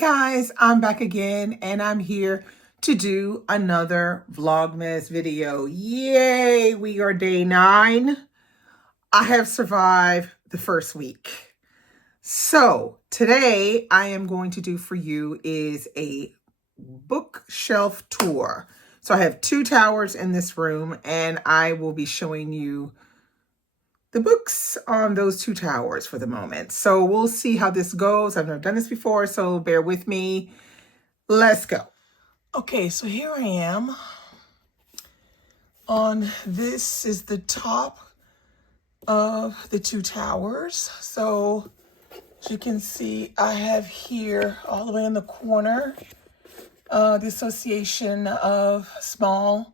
Guys, I'm back again and I'm here to do another Vlogmas video. Yay, we are day 9. I have survived the first week. So today I am going to do for you is a bookshelf tour. So I have 2 towers in this room and I will be showing you the books on those 2 towers for the moment. So we'll see how this goes. I've never done this before, so bear with me. Let's go. Okay, so here I am. This is the top of the 2 towers. So as you can see, I have here all the way in the corner, the Association of Small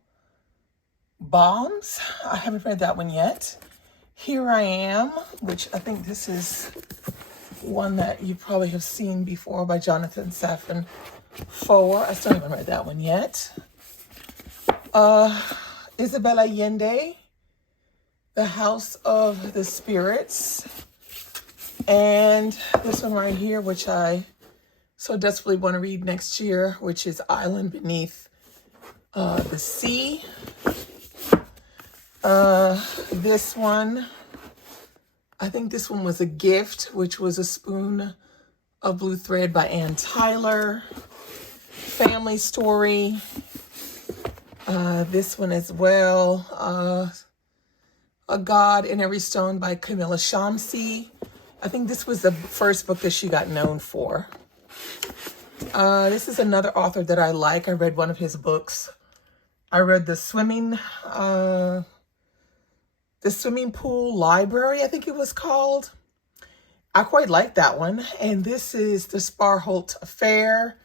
Bombs. I haven't read that one yet. Here I Am, which I think this is one that you probably have seen before by Jonathan Safran Foer. I still haven't read that one yet. Isabel Allende, The House of the Spirits. And this one right here, which I so desperately want to read next year, which is Island Beneath the Sea. This one, I think this one was a gift, which was A Spoon of Blue Thread by Ann Tyler. Family Story. This one as well. A God in Every Stone by Camilla Shamsi. I think this was the first book that she got known for. This is another author that I like. I read one of his books. I read The Swimming Pool Library, I think it was called. I quite like that one. And this is The Sparholt Affair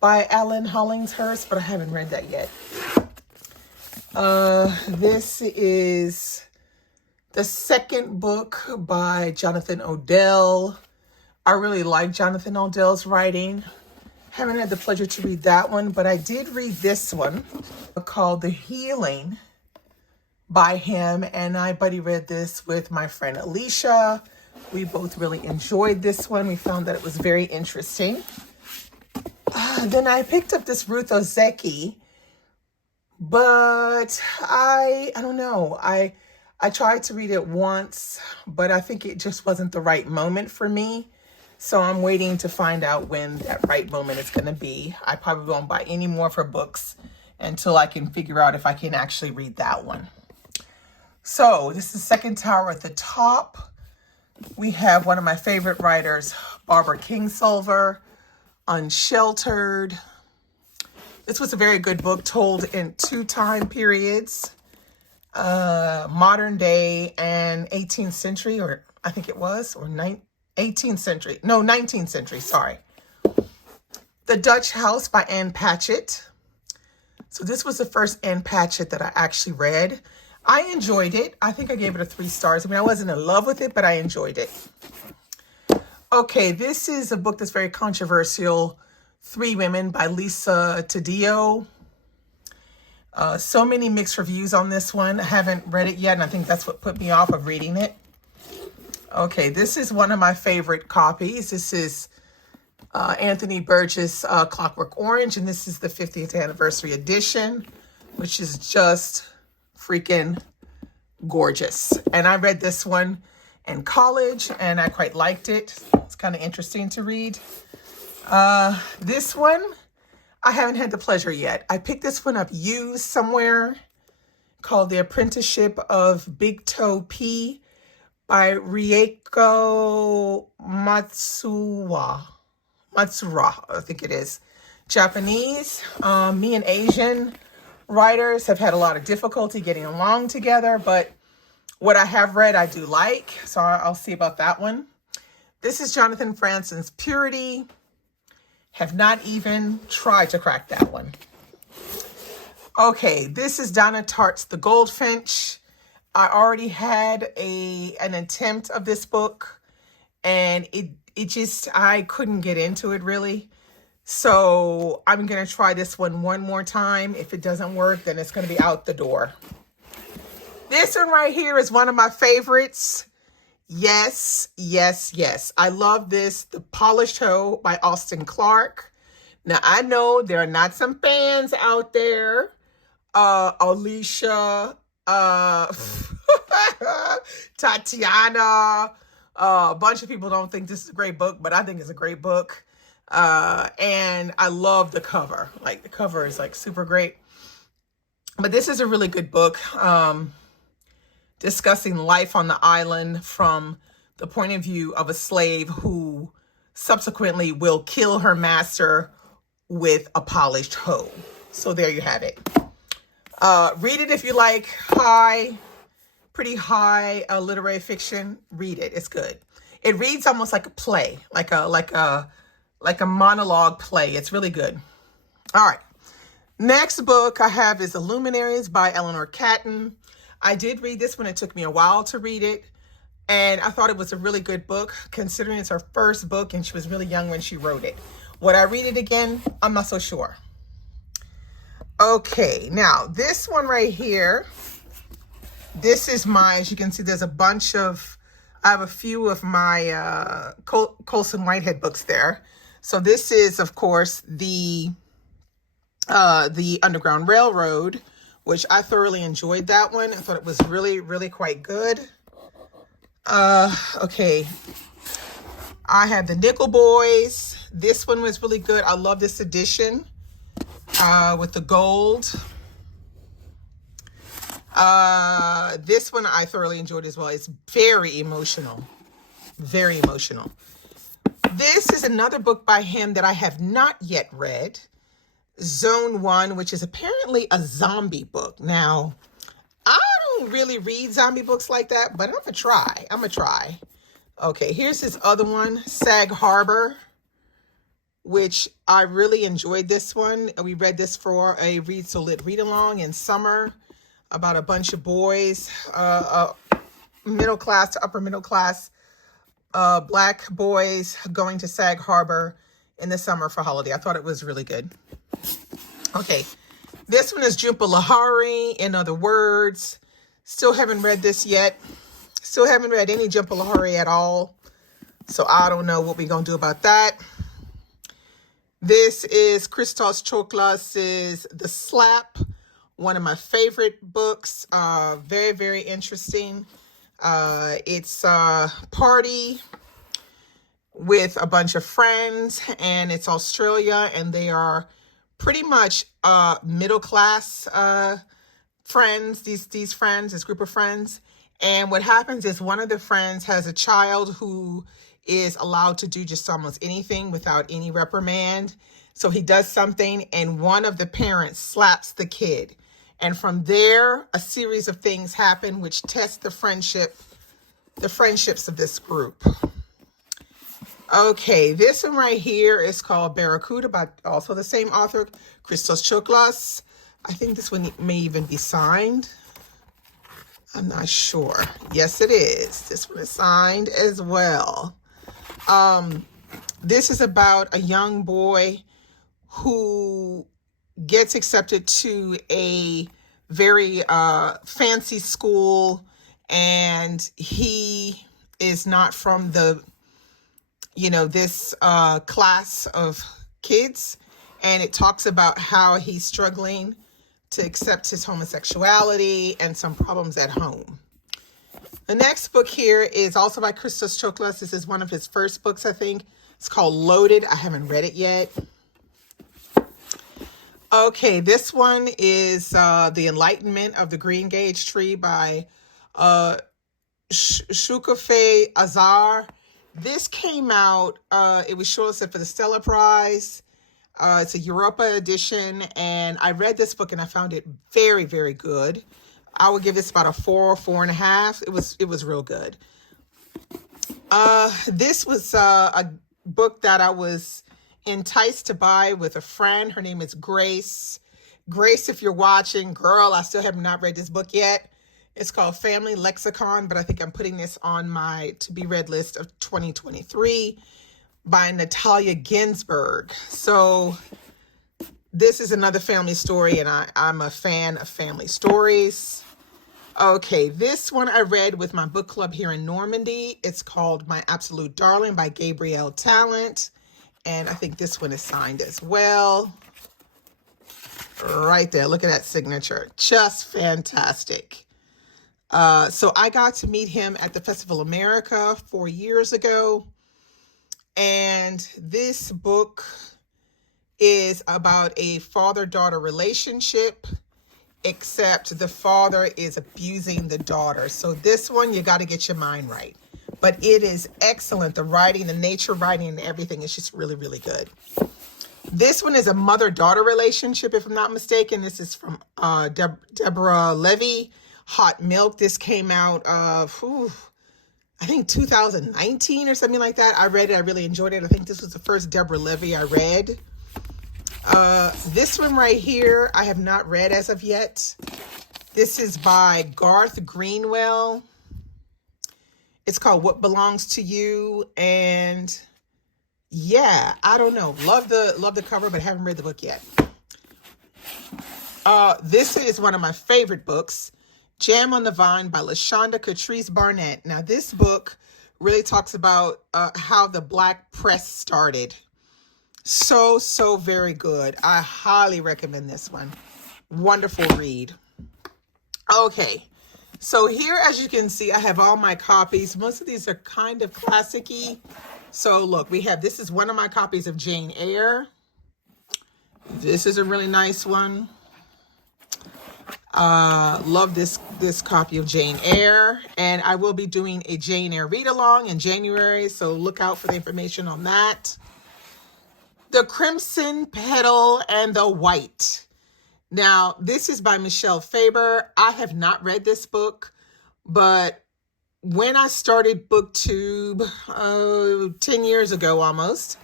by Alan Hollingsworth, but I haven't read that yet. This is the second book by Jonathan Odell. I really like Jonathan Odell's writing. Haven't had the pleasure to read that one, but I did read this one called The Healing by him, and I buddy read this with my friend Alicia. We both really enjoyed this one. We found that it was very interesting. Then I picked up this Ruth Ozeki, but I don't know. I tried to read it once, but I think it just wasn't the right moment for me. So I'm waiting to find out when that right moment is going to be. I probably won't buy any more of her books until I can figure out if I can actually read that one. So this is the second tower at the top. We have one of my favorite writers, Barbara Kingsolver, Unsheltered. This was a very good book told in 2 time periods, modern day and 18th century, or I think it was, or 18th century. No, 19th century, sorry. The Dutch House by Anne Patchett. So this was the first Anne Patchett that I actually read. I enjoyed it. I think I gave it a 3 stars. I mean, I wasn't in love with it, but I enjoyed it. Okay, this is a book that's very controversial. 3 Women by Lisa Taddeo. So many mixed reviews on this one. I haven't read it yet, and I think that's what put me off of reading it. Okay, this is one of my favorite copies. This is Anthony Burgess' Clockwork Orange, and this is the 50th anniversary edition, which is just freaking gorgeous. And I read this one in college and I quite liked it. It's kind of interesting to read. This one, I haven't had the pleasure yet. I picked this one up used somewhere, called The Apprenticeship of Big Toe P by Rieko Matsura, I think it is. Japanese. Me and Asian writers have had a lot of difficulty getting along together, but what I have read, I do like, so I'll see about that one. This is Jonathan Franzen's Purity. Have not even tried to crack that one. Okay, this is Donna Tartt's The Goldfinch. I already had an attempt of this book, and it just, I couldn't get into it really. So I'm going to try this one more time. If it doesn't work, then it's going to be out the door. This one right here is one of my favorites. Yes, yes, yes. I love this. The Polished Hoe by Austin Clark. Now, I know there are not some fans out there. Alicia, Tatiana, a bunch of people don't think this is a great book, but I think it's a great book. And I love the cover. Like, the cover is like super great. But this is a really good book, discussing life on the island from the point of view of a slave who subsequently will kill her master with a polished hoe. So there you have it. Read it if you like pretty high literary fiction. Read it. It's good. It reads almost like a play, like a monologue play. It's really good. All right. Next book I have is The Luminaries by Eleanor Catton. I did read this one. It took me a while to read it. And I thought it was a really good book, considering it's her first book and she was really young when she wrote it. Would I read it again? I'm not so sure. Okay, now this one right here, this is my, as you can see, there's a bunch of, I have a few of my Colson Whitehead books there. So this is, of course, the Underground Railroad, which I thoroughly enjoyed that one. I thought it was really, really quite good. Okay. I have the Nickel Boys. This one was really good. I love this edition with the gold. This one I thoroughly enjoyed as well. It's very emotional. Very emotional. This is another book by him that I have not yet read. Zone 1, which is apparently a zombie book. Now, I don't really read zombie books like that, but I'm going to try. Okay, here's his other one, Sag Harbor, which I really enjoyed this one. We read this for a Read So Lit read-along in summer about a bunch of boys, middle class to upper middle class, black boys going to Sag Harbor in the summer for holiday. I thought it was really good. Okay, this one is Jhumpa Lahiri, In Other Words. Still haven't read this yet. Still haven't read any Jhumpa Lahiri at all. So I don't know what we're going to do about that. This is Christos Choklas's The Slap, one of my favorite books. Very, very interesting. It's a party with a bunch of friends, and it's Australia, and they are pretty much middle class friends, these friends, this group of friends. And what happens is one of the friends has a child who is allowed to do just almost anything without any reprimand. So he does something and one of the parents slaps the kid. And from there, a series of things happen which test the friendships of this group. Okay, this one right here is called Barracuda by also the same author, Christos Choklas. I think this one may even be signed. I'm not sure. Yes, it is. This one is signed as well. This is about a young boy who gets accepted to a very fancy school, and he is not from the, this class of kids. And it talks about how he's struggling to accept his homosexuality and some problems at home. The next book here is also by Christos Choklas. This is one of his first books, I think. It's called Loaded. I haven't read it yet. Okay, this one is The Enlightenment of the Green Gage Tree by Shukafe Azar. This came out, it was shortlisted for the Stella Prize. It's a Europa edition, and I read this book and I found it very, very good. I would give this about a 4, 4.5. It was real good. This was a book that I was enticed to buy with a friend. Her name is Grace. Grace, if you're watching, girl, I still have not read this book yet. It's called Family Lexicon, but I think I'm putting this on my to-be-read list of 2023 by Natalia Ginsburg. So this is another family story, and I'm a fan of family stories. Okay, this one I read with my book club here in Normandy. It's called My Absolute Darling by Gabrielle Talent. And I think this one is signed as well. Right there, look at that signature. Just fantastic. So I got to meet him at the Festival America 4 years ago. And this book is about a father-daughter relationship, except the father is abusing the daughter. So this one, you got to get your mind right. But it is excellent. The writing, the nature writing, and everything is just really, really good. This one is a mother-daughter relationship, if I'm not mistaken. This is from Deborah Levy, Hot Milk. This came out of, I think 2019 or something like that. I read it. I really enjoyed it. I think this was the first Deborah Levy I read. This one right here, I have not read as of yet. This is by Garth Greenwell. It's called What Belongs to You. And yeah, I don't know. Love the cover, but haven't read the book yet. This is one of my favorite books, Jam on the Vine by LaShonda Catrice Barnett. Now, this book really talks about how the Black press started. So very good. I highly recommend this one. Wonderful read. Okay, so here, as you can see, I have all my copies. Most of these are kind of classic-y. So look, this is one of my copies of Jane Eyre. This is a really nice one. Love this copy of Jane Eyre. And I will be doing a Jane Eyre read-along in January, so look out for the information on that. The Crimson Petal and the White. Now, this is by Michelle Faber. I have not read this book, but when I started BookTube 10 years ago almost,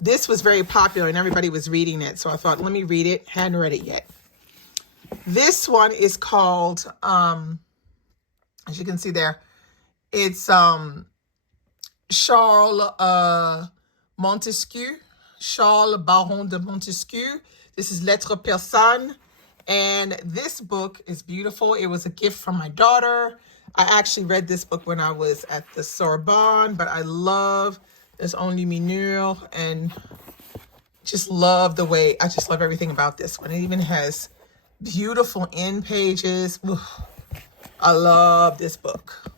this was very popular and everybody was reading it. So I thought, let me read it. Hadn't read it yet. This one is called, as you can see there, it's Charles Montesquieu. Charles Baron de Montesquieu. This is Lettres Persanes. And this book is beautiful. It was a gift from my daughter. I actually read this book when I was at the Sorbonne, but I love this Only Mineur and just love I just love everything about this one. It even has beautiful end pages. Ooh, I love this book.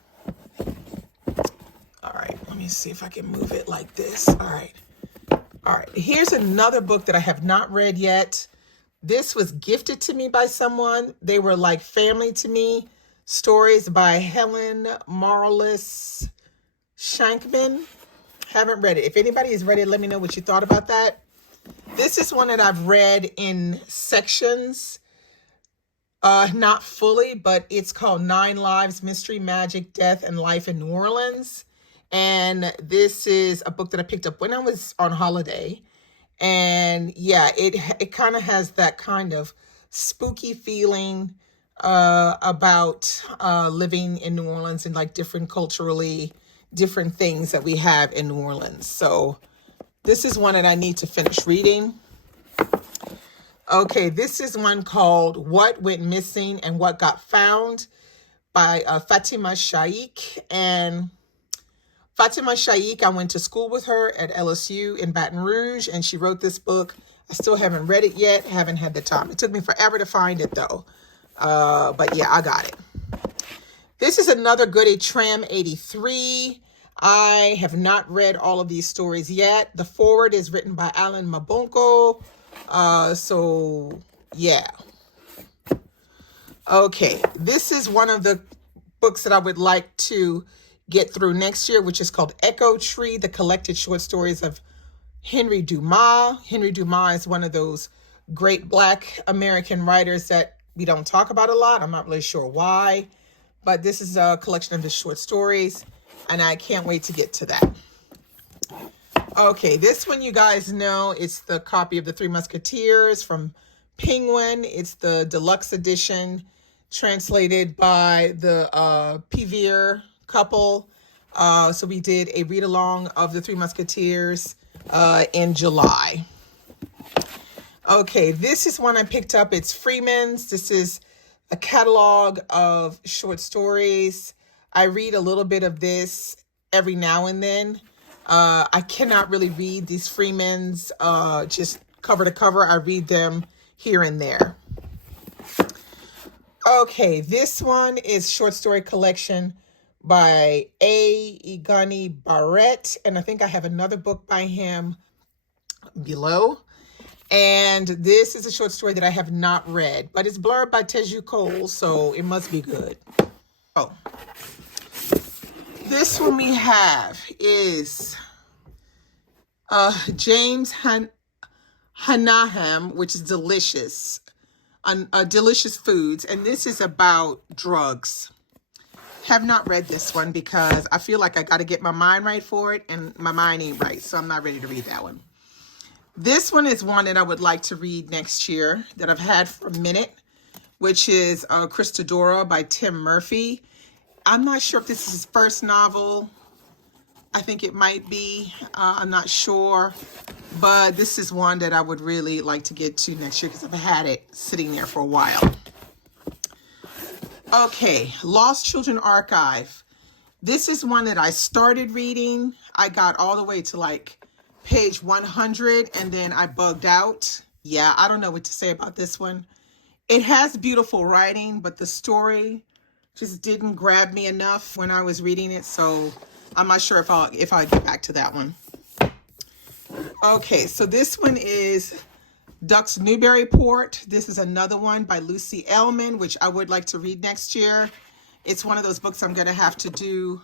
All right, let me see if I can move it like this. All right, here's another book that I have not read yet. This was gifted to me by someone. They were like family to me. Stories by Helen Marlis Shankman. Haven't read it. If anybody has read it, let me know what you thought about that. This is one that I've read in sections. Not fully, but it's called 9 Lives, Mystery, Magic, Death, and Life in New Orleans. And this is a book that I picked up when I was on holiday. And yeah, it kind of has that kind of spooky feeling about living in New Orleans and like culturally different things that we have in New Orleans. So this is one that I need to finish reading. Okay, this is one called What Went Missing and What Got Found by Fatima Shaikh. And Fatima Shaikh, I went to school with her at LSU in Baton Rouge, and she wrote this book. I still haven't read it yet, haven't had the time. It took me forever to find it though. But yeah, I got it. This is another goodie, Tram 83. I have not read all of these stories yet. The foreword is written by Alan Mabonko. So yeah. Okay, this is one of the books that I would like to get through next year, which is called Echo Tree, the collected short stories of Henry Dumas. Henry Dumas is one of those great Black American writers that we don't talk about a lot. I'm not really sure why, but this is a collection of his short stories, and I can't wait to get to that. Okay, this one you guys know, it's the copy of The Three Musketeers from Penguin. It's the deluxe edition, translated by the Pevier couple. So we did a read-along of The Three Musketeers in July. Okay, this is one I picked up. It's Freeman's. This is a catalog of short stories. I read a little bit of this every now and then. I cannot really read these Freemans just cover to cover. I read them here and there. Okay, this one is short story collection by A. Igani Barrett, and I think I have another book by him below. And this is a short story that I have not read, but it's blurred by Teju Cole, so it must be good. Oh, this one we have is James Hanaham, which is delicious. Delicious Foods, and this is about drugs. Have not read this one because I feel like I got to get my mind right for it, and my mind ain't right, so I'm not ready to read that one. This one is one that I would like to read next year that I've had for a minute, which is Christodora by Tim Murphy. I'm not sure if this is his first novel. I think it might be. I'm not sure. But this is one that I would really like to get to next year because I've had it sitting there for a while. Okay, Lost Children Archive. This is one that I started reading. I got all the way to like page 100 and then I bugged out. Yeah, I don't know what to say about this one. It has beautiful writing, but the story just didn't grab me enough when I was reading it, so I'm not sure if I'll get back to that one. Okay, so this one is Ducks Newburyport. This is another one by Lucy Ellman, which I would like to read next year. It's one of those books I'm going to have to do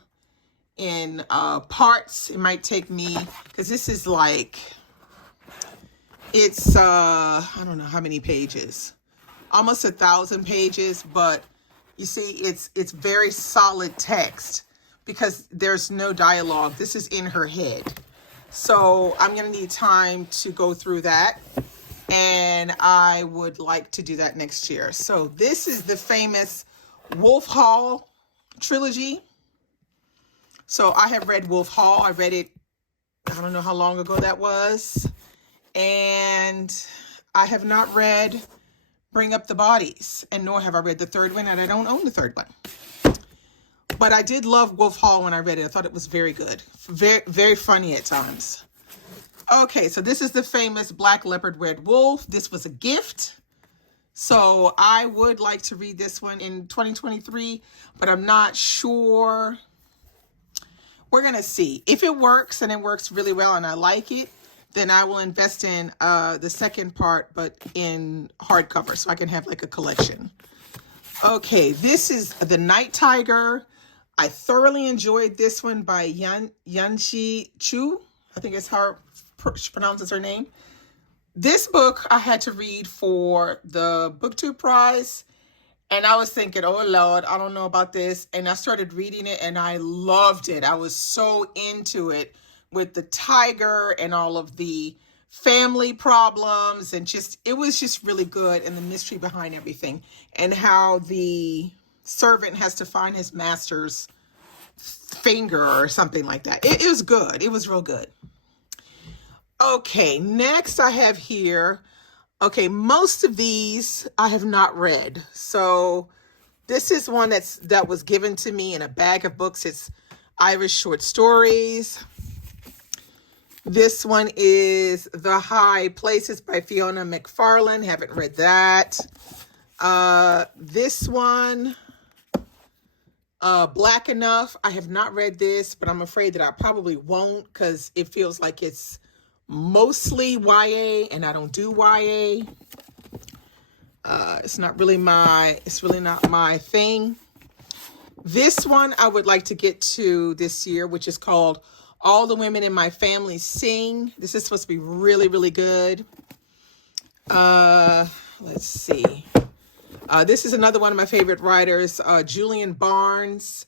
in parts. It might take me, because this is like, it's, I don't know how many pages. Almost 1,000 pages, but you see, it's very solid text because there's no dialogue. This is in her head. So I'm going to need time to go through that. And I would like to do that next year. So this is the famous Wolf Hall trilogy. So I have read Wolf Hall. I read it, I don't know how long ago that was. And I have not read Bring Up the Bodies. And nor have I read the third one. And I don't own the third one. But I did love Wolf Hall when I read it. I thought it was very good. Very, very funny at times. Okay, so this is the famous Black Leopard Red Wolf. This was a gift. So I would like to read this one in 2023, but I'm not sure. We're going to see. If it works and it works really well and I like it, then I will invest in the second part, but in hardcover so I can have like a collection. Okay, this is The Night Tiger. I thoroughly enjoyed this one by Yanxi Chu. I think it's how she pronounces her name. This book I had to read for the BookTube prize. And I was thinking, oh Lord, I don't know about this. And I started reading it and I loved it. I was so into it with the tiger and all of the family problems and just, it was just really good, and the mystery behind everything and how the servant has to find his master's finger or something like that. It was good. It was real good. Okay, next I have here, okay, most of these I have not read. So this is one that was given to me in a bag of books. It's Irish short stories. This one is The High Places by Fiona McFarlane. Haven't read that. This one, Black Enough. I have not read this, but I'm afraid that I probably won't because it feels like it's mostly YA and I don't do YA. It's really not my thing. This one I would like to get to this year, which is called All the Women in My Family Sing. This is supposed to be really, really good. Let's see. This is another one of my favorite writers, Julian Barnes.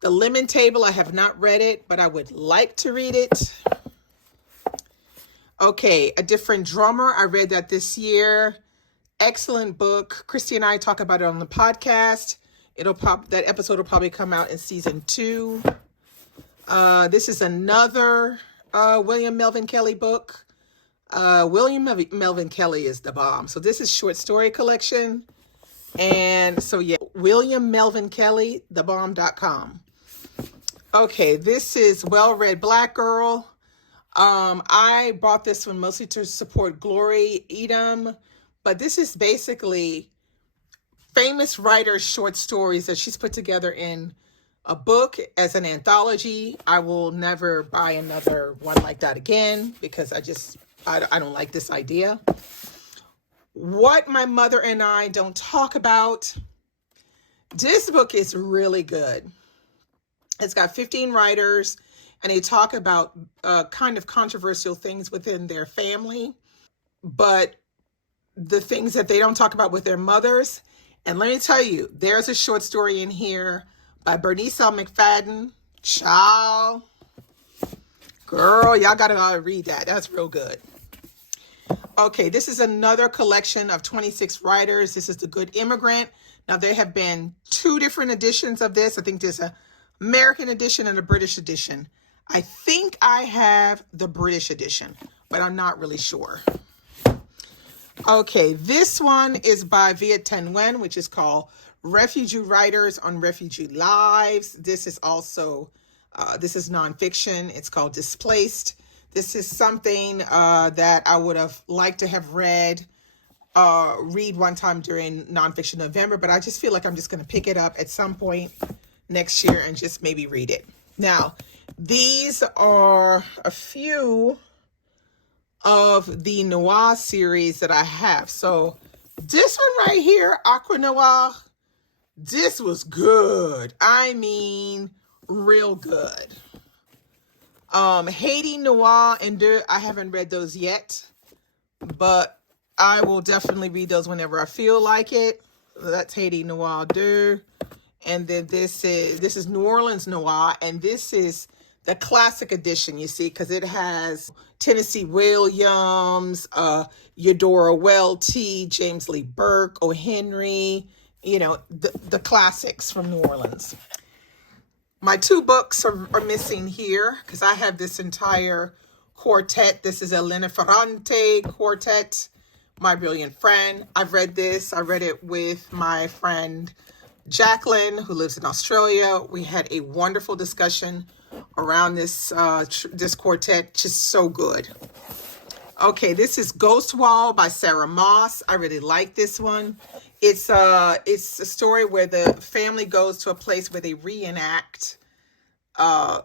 The Lemon Table, I have not read it, but I would like to read it. Okay, A Different Drummer. I read that this year. Excellent book. Christy and I talk about it on the podcast. That episode will probably come out in season 2. This is another William Melvin Kelly book. William Melvin Kelly is the bomb. So this is short story collection. And so, yeah, William Melvin Kelly, thebomb.com. Okay, this is Well-Read Black Girl. I bought this one mostly to support Glory Edom, but this is basically famous writers' short stories that she's put together in a book as an anthology. I will never buy another one like that again because I don't like this idea. What My Mother and I Don't Talk About. This book is really good. It's got 15 writers, and they talk about kind of controversial things within their family, but the things that they don't talk about with their mothers. And let me tell you, there's a short story in here by Bernice L. McFadden. Child. Girl, y'all gotta read that. That's real good. Okay, this is another collection of 26 writers. This is The Good Immigrant. Now, there have been 2 different editions of this. I think there's an American edition and a British edition. I think I have the British edition, but I'm not really sure. Okay, this one is by Viet Thanh Nguyen, which is called Refugee Writers on Refugee Lives. This is also, this is nonfiction. It's called Displaced. This is something that I would have liked to have read one time during Nonfiction November, but I just feel like I'm just going to pick it up at some point next year and just maybe read it. Now, these are a few of the noir series that I have. So this one right here, Aqua Noir, this was good. I mean, real good. Haiti Noir and I haven't read those yet, but I will definitely read those whenever I feel like it. So that's Haiti Noir 2. And then this is New Orleans Noir, and this is the classic edition, you see, because it has Tennessee Williams, Eudora Welty, James Lee Burke, O. Henry, you know, the classics from New Orleans. My 2 books are missing here because I have this entire quartet. This is Elena Ferrante quartet, My Brilliant Friend. I've read this. I read it with my friend Jacqueline, who lives in Australia. We had a wonderful discussion around this this quartet. Just so good. Okay, this is Ghost Wall by Sarah Moss. I really like this one. It's a story where the family goes to a place where they reenact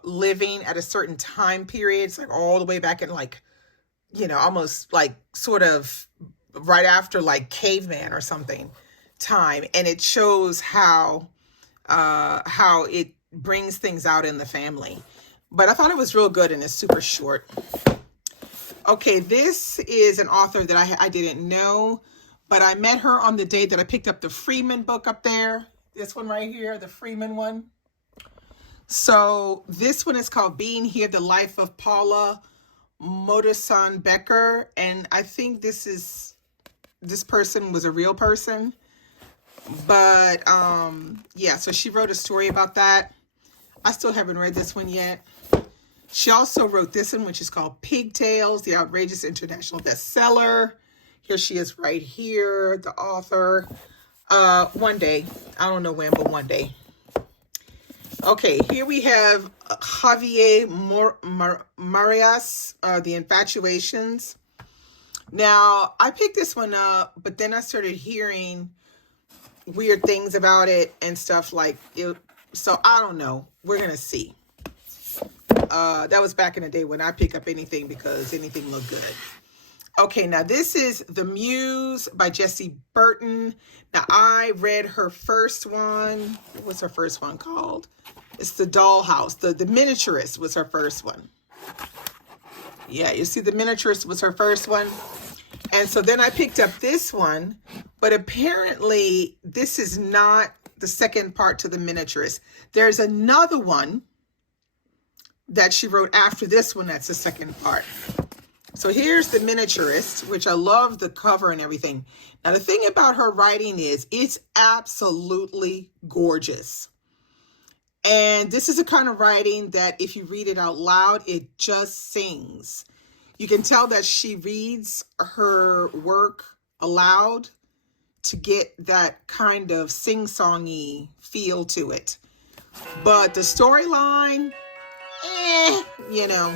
living at a certain time period. It's like all the way back in, like, you know, almost like sort of right after like caveman or something time, and it shows how it brings things out in the family. But I thought it was real good, and it's super short. Okay, this is an author that I didn't know, but I met her on the day that I picked up the Freeman book up there. This one right here, the Freeman one. So this one is called Being Here, The Life of Paula Modersohn Becker. And I think this person was a real person. But yeah, so she wrote a story about that. I still haven't read this one yet. She also wrote this one, which is called Pigtails, the outrageous international bestseller. Here she is right here, the author. One day, I don't know when, but one day. Okay, here we have Javier Marias, The Infatuations. Now, I picked this one up, but then I started hearing weird things about it and stuff like it. So I don't know. We're going to see. That was back in the day when I pick up anything because anything looked good. Okay, now this is The Muse by Jessie Burton. Now, I read her first one. What was her first one called? It's The Dollhouse. The Miniaturist was her first one. Yeah, you see, The Miniaturist was her first one. And so then I picked up this one, but apparently this is not the second part to The Miniaturist. There's another one that she wrote after this one that's the second part. So here's The Miniaturist, which I love the cover and everything. Now, the thing about her writing is it's absolutely gorgeous. And this is the kind of writing that if you read it out loud, it just sings. You can tell that she reads her work aloud to get that kind of sing-songy feel to it. But the storyline, you know,